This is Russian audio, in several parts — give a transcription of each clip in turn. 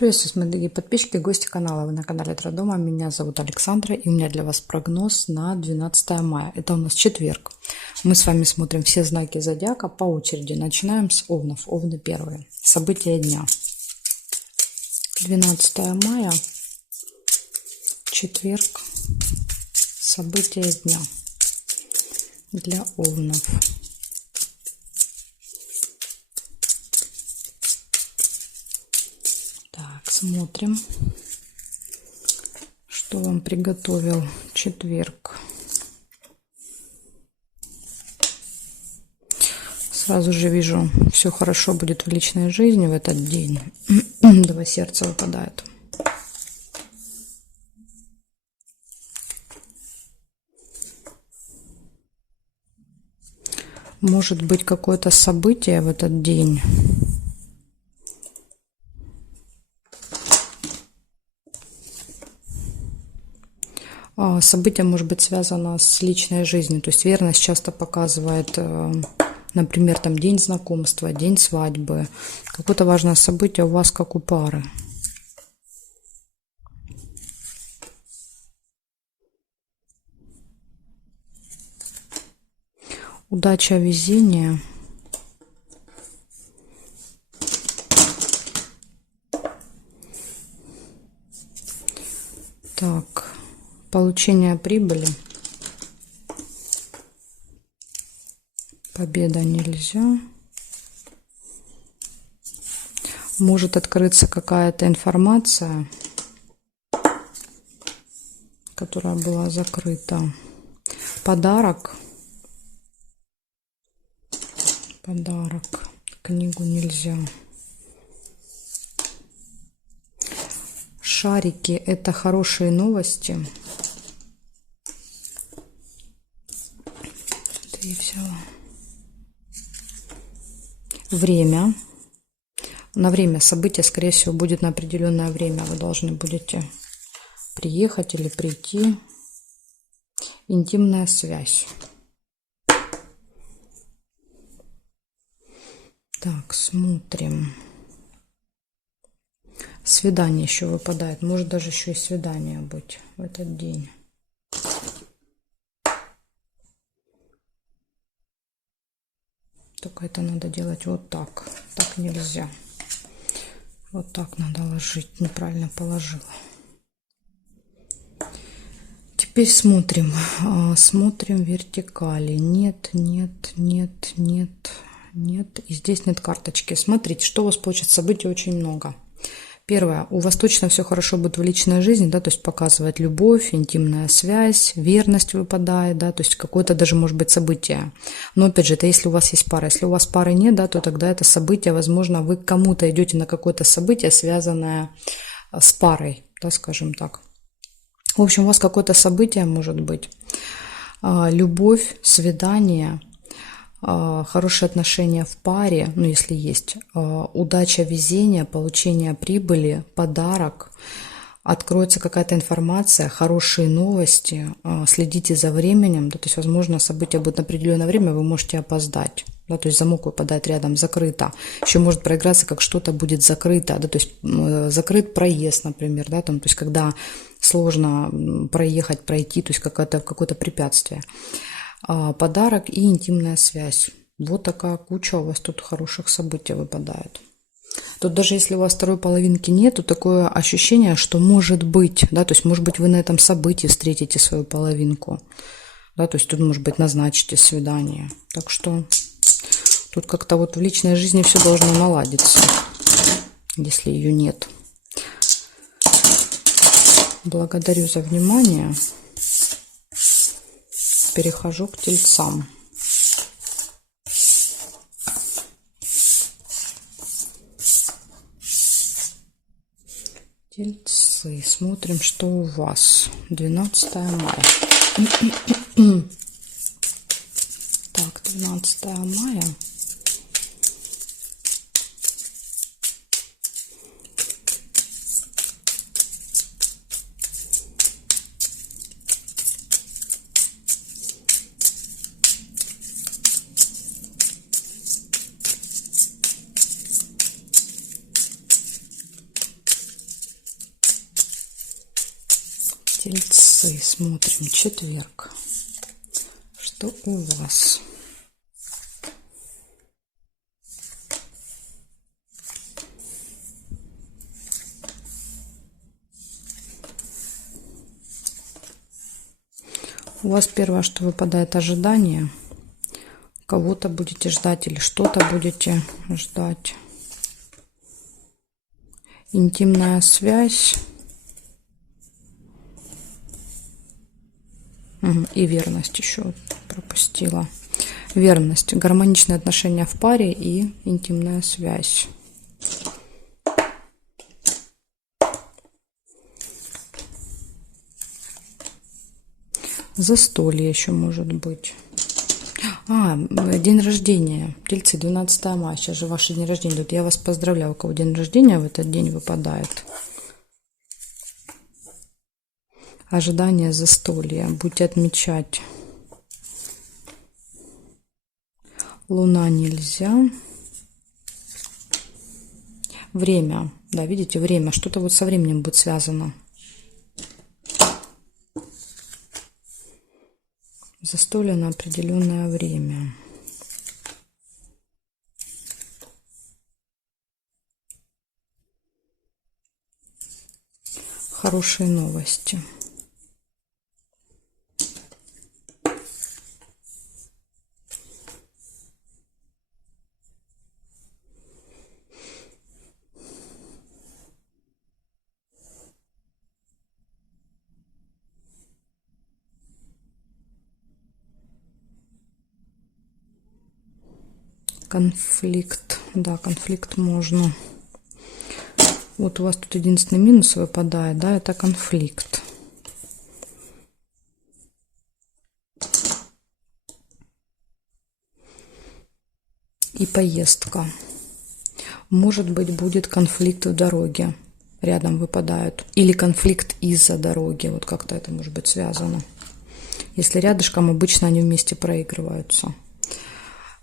Приветствую, мои дорогие подписчики, гости канала. Вы на канале Трудома. Меня зовут Александра, и у меня для вас прогноз на 12 мая. Это у нас четверг. Мы с вами смотрим все знаки зодиака по очереди. Начинаем с Овнов. Овны первые. События дня. 12 мая, четверг. События дня для Овнов. Смотрим, что вам приготовил четверг. Сразу же вижу, все хорошо будет в личной жизни в этот день. Два сердца выпадают. Может быть какое-то событие в этот день. Событие может быть связано с личной жизнью. То есть верность часто показывает, например, там день знакомства, день свадьбы. Какое-то важное событие у вас, как у пары. Удача, везение. Так. Получение прибыли. Победа нельзя. Может открыться какая-то информация, которая была закрыта. Подарок. Подарок. Книгу нельзя. Шарики – это хорошие новости. И взяла. Время. На время события, скорее всего, будет на определенное время. Вы должны будете приехать или прийти. Интимная связь. Так, смотрим. Свидание еще выпадает. Может даже еще и свидание быть в этот день. Только это надо делать вот так. Так нельзя. Вот так надо ложить. Неправильно положила. Теперь смотрим. Смотрим вертикали. Нет, нет, нет, нет, нет. И здесь нет карточки. Смотрите, что у вас получится. Событий очень много. Первое, у вас точно все хорошо будет в личной жизни, да, то есть показывает любовь, интимная связь, верность выпадает, да, то есть какое-то даже может быть событие. Но опять же, это если у вас есть пара. Если у вас пары нет, да, то тогда это событие, возможно, вы к кому-то идете на какое-то событие, связанное с парой, да, скажем так. В общем, у вас какое-то событие может быть. Любовь, свидание. Хорошие отношения в паре, ну если есть, удача, везение, получение прибыли, подарок, откроется какая-то информация, хорошие новости, следите за временем, да, то есть, возможно, событие будет на определенное время, вы можете опоздать, да, то есть замок выпадает рядом, закрыто, еще может проиграться, как что-то будет закрыто, да, то есть закрыт проезд, например, да, там, то есть когда сложно проехать, пройти, то есть какое-то препятствие. Подарок и интимная связь. Вот такая куча у вас тут хороших событий выпадает. Тут даже если у вас второй половинки нет, то такое ощущение, что может быть, да, то есть может быть вы на этом событии встретите свою половинку, да, то есть тут может быть назначите свидание. Так что тут как-то вот в личной жизни все должно наладиться, если ее нет. Благодарю за внимание. Перехожу к тельцам. Тельцы. Смотрим, что у вас. 12 мая. Так, 12 мая. Тельцы, смотрим, четверг. Что у вас? У вас первое, что выпадает, ожидание. Кого-то будете ждать или что-то будете ждать. Интимная связь. И верность еще пропустила. Верность, гармоничные отношения в паре и интимная связь. Застолье еще может быть. День рождения. Тельцы, 12 мая. Сейчас же ваше день рождения идут. Я вас поздравляю, у кого день рождения в этот день выпадает. Ожидание застолья. Будете отмечать. Луна нельзя. Время. Да, видите, время. Что-то вот со временем будет связано. Застолье на определенное время. Хорошие новости. Конфликт. Да, конфликт можно. Вот у вас тут единственный минус выпадает, да, это конфликт. И поездка. Может быть, будет конфликт в дороге. Рядом выпадают. Или конфликт из-за дороги. Вот как-то это может быть связано. Если рядышком, обычно они вместе проигрываются.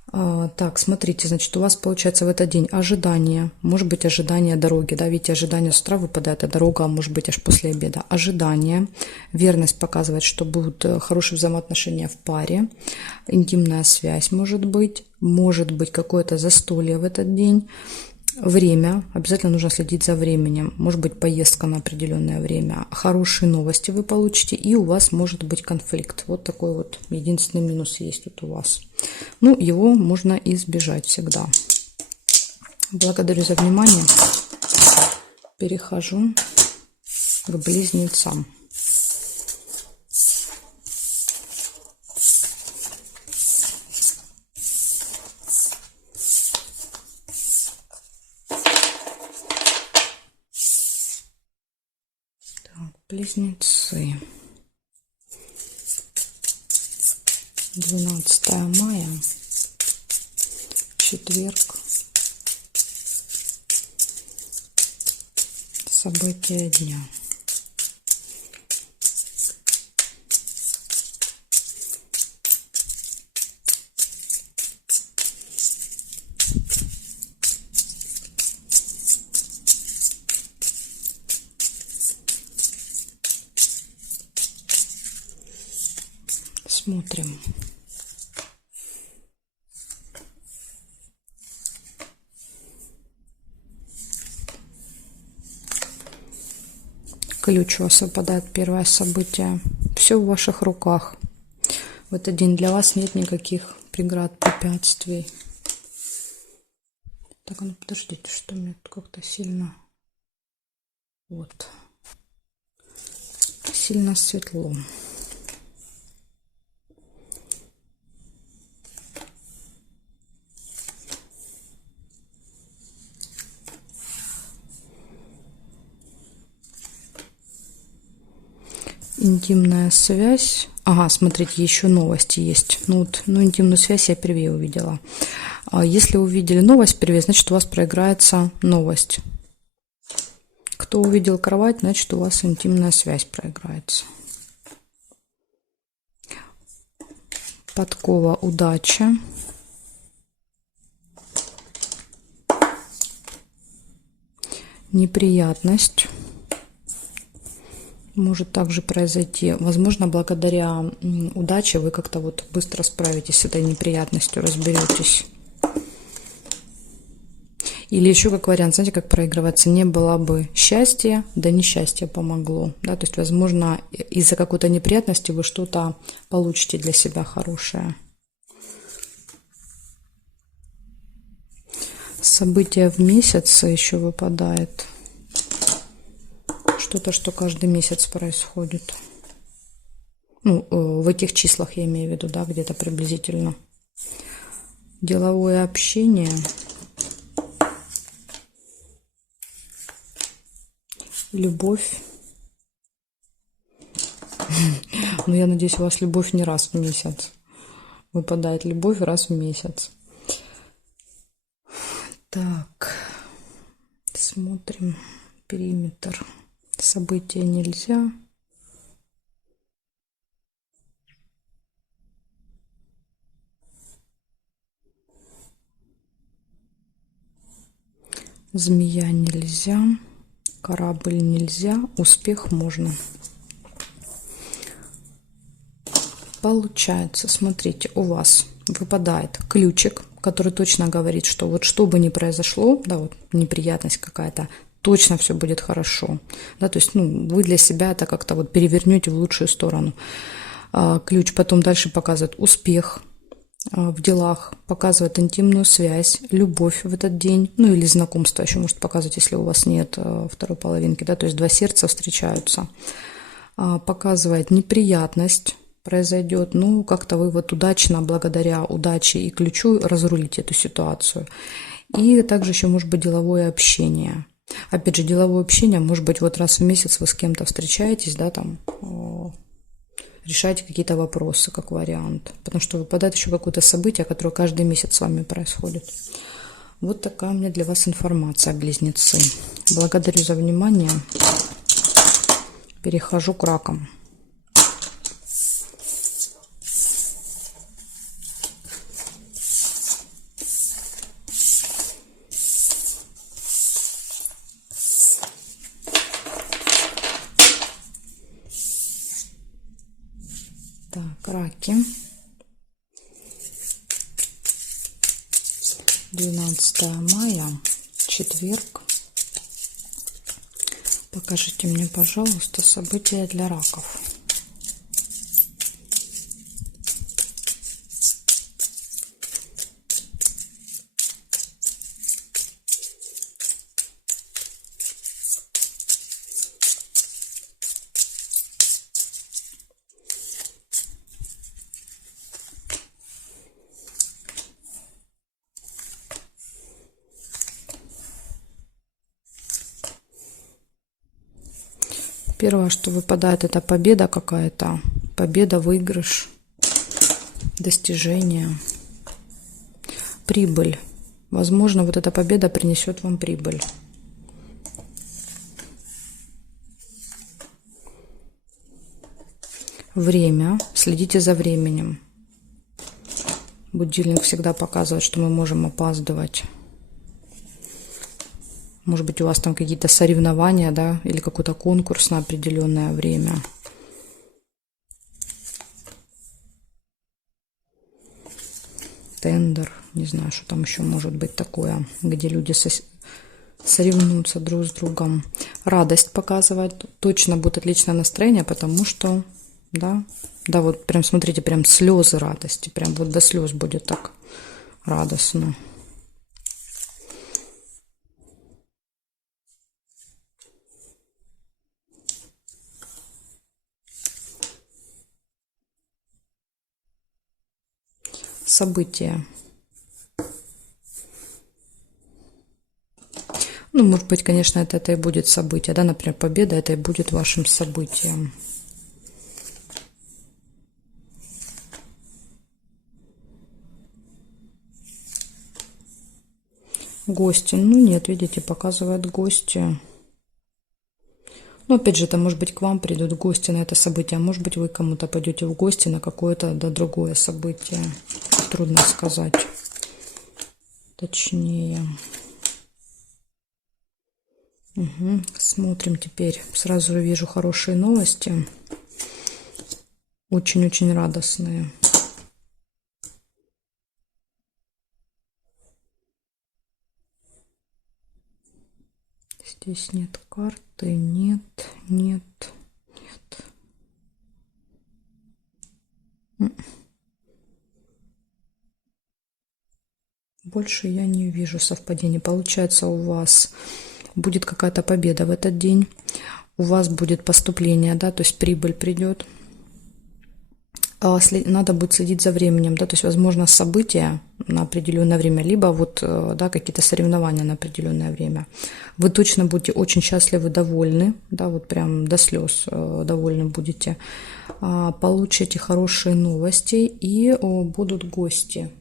Так, смотрите, значит, у вас получается в этот день ожидание, может быть ожидание дороги, да, видите, ожидание с утра выпадает, а дорога может быть аж после обеда. Ожидание, верность показывает, что будут хорошие взаимоотношения в паре, интимная связь может быть какое-то застолье в этот день. Время, обязательно нужно следить за временем, может быть поездка на определенное время, хорошие новости вы получите, и у вас может быть конфликт. Вот такой вот единственный минус есть вот у вас. Ну, его можно избежать всегда. Благодарю за внимание. Перехожу к близнецам. Близнецы. 12 мая. Четверг. События дня. Смотрим. Ключ у вас выпадает, первое событие. Все в ваших руках. В этот день для вас нет никаких преград, препятствий. Так, ну подождите, что мне тут как-то сильно... Вот. Сильно светло. Интимная связь. Ага, смотрите, еще новости есть. Ну, интимную связь я впервые увидела. Если увидели новость впервые, значит, у вас проиграется новость. Кто увидел кровать, значит, у вас интимная связь проиграется. Подкова, удача. Неприятность. Может также произойти. Возможно, благодаря удаче вы как-то вот быстро справитесь с этой неприятностью, разберетесь. Или еще как вариант, знаете, как проигрываться, не было бы счастья, да несчастье помогло. Да? То есть, возможно, из-за какой-то неприятности вы что-то получите для себя хорошее. События в месяц еще выпадает. Что-то, что каждый месяц происходит. Ну, в этих числах я имею в виду, да, где-то приблизительно. Деловое общение. Любовь. Ну, я надеюсь, у вас любовь не раз в месяц. Выпадает любовь раз в месяц. Так, смотрим периметр. События нельзя. Змея нельзя. Корабль нельзя. Успех можно. Получается, смотрите, у вас выпадает ключик, который точно говорит, что вот что бы ни произошло, да, вот неприятность какая-то, точно все будет хорошо. Да, то есть, ну, вы для себя это как-то вот перевернете в лучшую сторону. Ключ потом дальше показывает успех в делах, показывает интимную связь, любовь в этот день, ну или знакомство еще может показывать, если у вас нет второй половинки, да, то есть два сердца встречаются. Показывает неприятность произойдет, ну как-то вы вот удачно, благодаря удаче и ключу разрулите эту ситуацию. И также еще может быть деловое общение. Опять же, деловое общение, может быть, вот раз в месяц вы с кем-то встречаетесь, да, там решаете какие-то вопросы, как вариант. Потому что выпадает еще какое-то событие, которое каждый месяц с вами происходит. Вот такая у меня для вас информация, близнецы. Благодарю за внимание. Перехожу к ракам. Так, раки. 12 мая, четверг. Покажите мне, пожалуйста, события для раков. Первое, что выпадает, это победа какая-то. Победа, выигрыш, достижение, прибыль. Возможно, вот эта победа принесет вам прибыль. Время. Следите за временем. Будильник всегда показывает, что мы можем опаздывать. Может быть, у вас там какие-то соревнования, да, или какой-то конкурс на определенное время. Тендер, не знаю, что там еще может быть такое, где люди соревнуются друг с другом. Радость показывает, точно будет отличное настроение, потому что, да, вот прям смотрите, прям слезы радости, прям вот до слез будет так радостно. События. Ну, может быть, конечно, это и будет событие, да, например, победа, это и будет вашим событием. Гости. Ну, нет, видите, показывают гости. Ну, опять же, это может быть к вам придут гости на это событие, а может быть, вы кому-то пойдете в гости на какое-то другое событие. Трудно сказать точнее. Смотрим теперь. Сразу же вижу хорошие новости. Очень-очень радостные. Здесь нет карты. Нет, нет, нет. Больше я не вижу совпадений. Получается, у вас будет какая-то победа в этот день. У вас будет поступление, да, то есть прибыль придет. Надо будет следить за временем, да, то есть, возможно, события на определенное время, либо вот, да, какие-то соревнования на определенное время. Вы точно будете очень счастливы, довольны, да, вот прям до слез довольны будете. Получите хорошие новости и будут гости.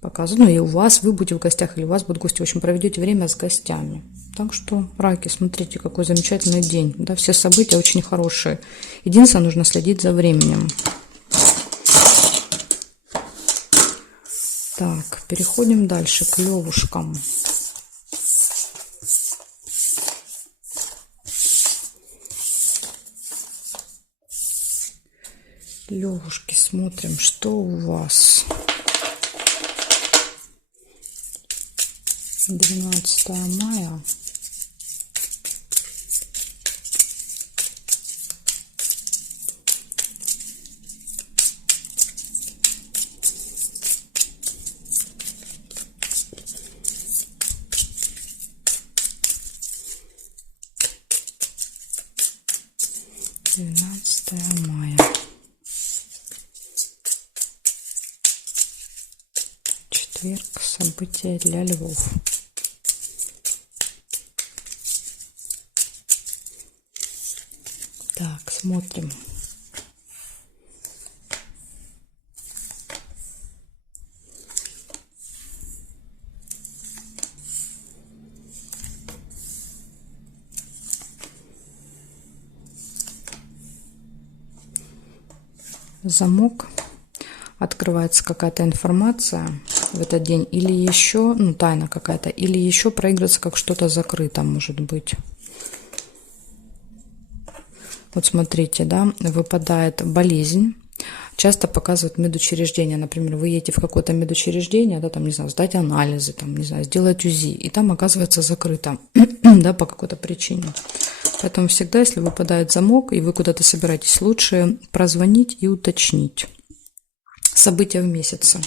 Показано, ну и у вас, вы будете в гостях, или у вас будут гости. В общем, проведете время с гостями. Так что, раки, смотрите, какой замечательный день. Да, все события очень хорошие. Единственное, нужно следить за временем. Так, переходим дальше к левушкам. Левушки, смотрим, что у вас. 12 мая. Четверг. События для львов. Так, смотрим. Замок. Открывается какая-то информация в этот день. Или еще, ну, тайна какая-то. Или еще проигрывается, как что-то закрыто, может быть. Вот смотрите, да, выпадает болезнь. Часто показывают медучреждения. Например, вы едете в какое-то медучреждение, да, там, не знаю, сдать анализы, там, не знаю, сделать УЗИ, и там оказывается закрыто, да, по какой-то причине. Поэтому всегда, если выпадает замок, и вы куда-то собираетесь, лучше прозвонить и уточнить. События в месяце.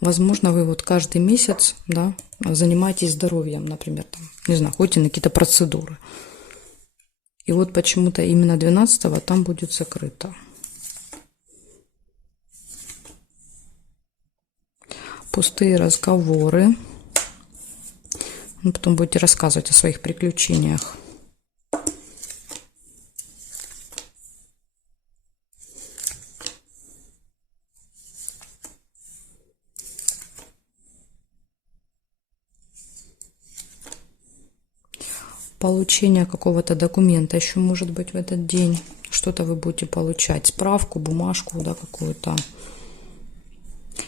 Возможно, вы вот каждый месяц, да, занимаетесь здоровьем, например, там, не знаю, ходите на какие-то процедуры. И вот почему-то именно 12-го там будет закрыто. Пустые разговоры. Вы потом будете рассказывать о своих приключениях. Получение какого-то документа еще может быть в этот день. Что-то вы будете получать. Справку, бумажку, да, какую-то.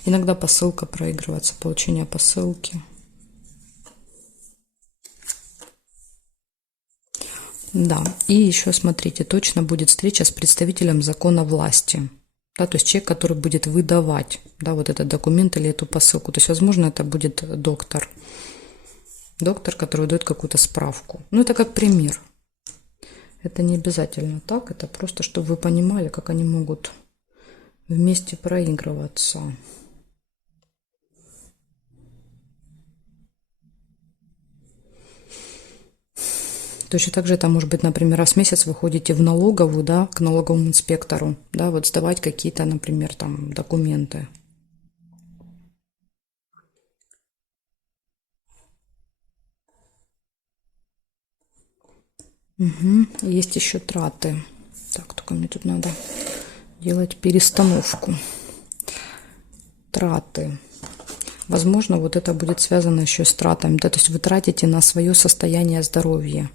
Иногда посылка проигрывается, получение посылки. Да, и еще смотрите, точно будет встреча с представителем закона власти. Да, то есть человек, который будет выдавать, да, вот этот документ или эту посылку. То есть, возможно, это будет доктор. Доктор, который дает какую-то справку. Ну, это как пример. Это не обязательно так, это просто, чтобы вы понимали, как они могут вместе проигрываться. Точно так же это может быть, например, раз в месяц вы ходите в налоговую, да, к налоговому инспектору, да, вот сдавать какие-то, например, там документы. Угу. Есть еще траты. Так, только мне тут надо делать перестановку. Траты. Возможно, вот это будет связано еще с тратами. Да, то есть вы тратите на свое состояние здоровья.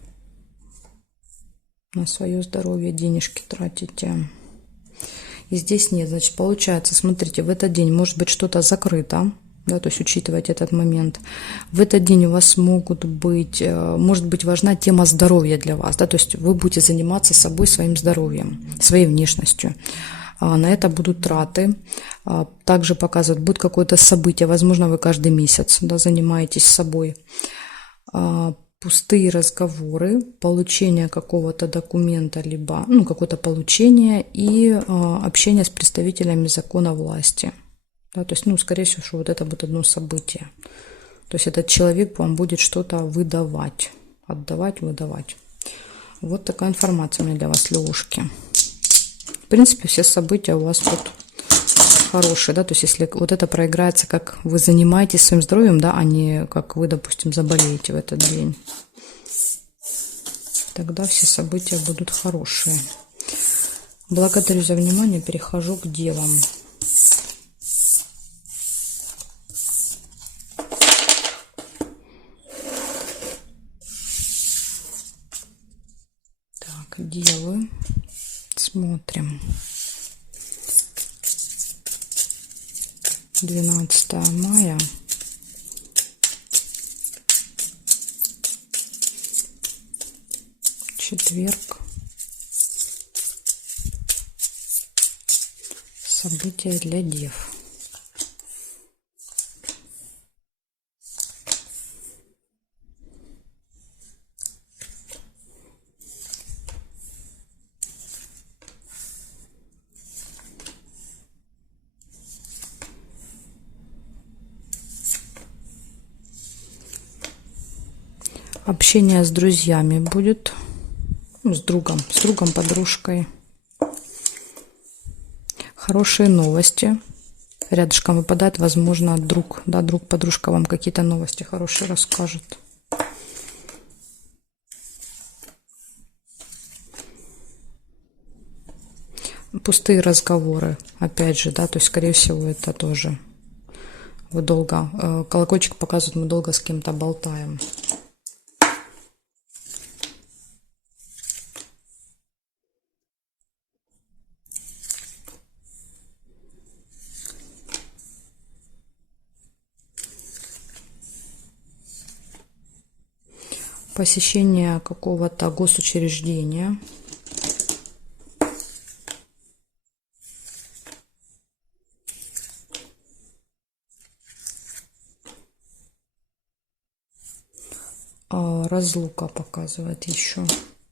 На свое здоровье денежки тратите. И здесь нет. Значит, получается, смотрите, в этот день может быть что-то закрыто. Да, то есть учитывать этот момент. В этот день у вас может быть важна тема здоровья для вас, да, то есть вы будете заниматься собой, своим здоровьем, своей внешностью. На это будут траты. Также показывают, будет какое-то событие, возможно, вы каждый месяц, да, занимаетесь собой. Пустые разговоры, получение какого-то документа, либо какое-то получение и общение с представителями закона власти. Да, то есть, скорее всего, что вот это будет одно событие. То есть этот человек вам будет что-то выдавать, отдавать, выдавать. Вот такая информация у меня для вас, лягушки. В принципе, все события у вас тут хорошие, да, то есть если вот это проиграется, как вы занимаетесь своим здоровьем, да, а не как вы, допустим, заболеете в этот день, тогда все события будут хорошие. Благодарю за внимание, перехожу к девам. Так, девы, смотрим. 12 мая. Четверг. События для дев. Общение с друзьями будет, с другом, подружкой. Хорошие новости. Рядышком выпадает, возможно, друг, да, друг, подружка вам какие-то новости хорошие расскажет. Пустые разговоры, опять же, да, то есть, скорее всего, это тоже вы долго, колокольчик показывает, мы долго с кем-то болтаем. Посещение какого-то госучреждения. Разлука показывает еще.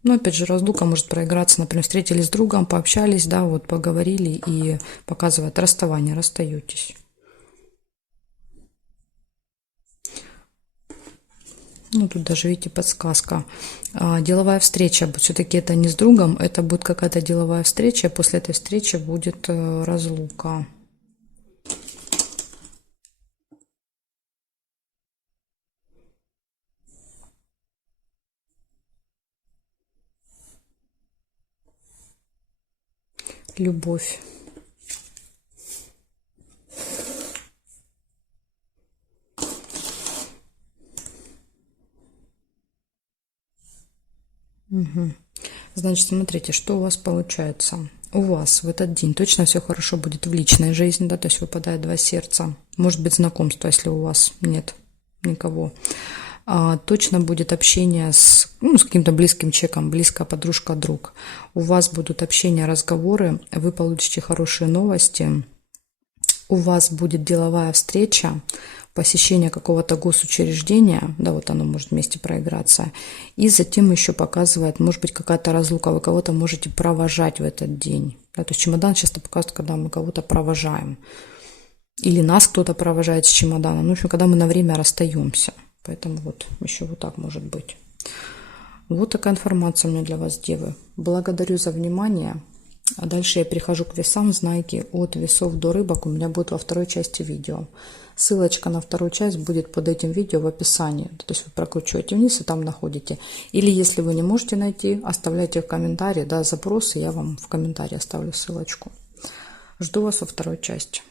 Но опять же, разлука может проиграться, например, встретились с другом, пообщались, да, вот поговорили и показывает расставание, расстаетесь. Тут даже, видите, подсказка. Деловая встреча. Все-таки это не с другом, это будет какая-то деловая встреча. После этой встречи будет разлука. Любовь. Угу. Значит, смотрите, что у вас получается. У вас в этот день точно все хорошо будет в личной жизни, да, то есть выпадает 2 сердца. Может быть, знакомство, если у вас нет никого. Точно будет общение с каким-то близким человеком, близкая подружка, друг. У вас будут общения, разговоры, вы получите хорошие новости. У вас будет деловая встреча, посещение какого-то госучреждения, да, вот оно может вместе проиграться, и затем еще показывает, может быть, какая-то разлука, вы кого-то можете провожать в этот день. Да, то есть чемодан часто показывает, когда мы кого-то провожаем, или нас кто-то провожает с чемоданом, в общем, когда мы на время расстаемся, поэтому вот еще вот так может быть. Вот такая информация у меня для вас, девы. Благодарю за внимание. А дальше я перехожу к весам. Знаки от весов до рыбок у меня будет во второй части видео. Ссылочка на вторую часть будет под этим видео в описании. То есть вы прокручиваете вниз и там находите. Или если вы не можете найти, оставляйте в комментарии, да, запросы, я вам в комментарии оставлю ссылочку. Жду вас во второй части.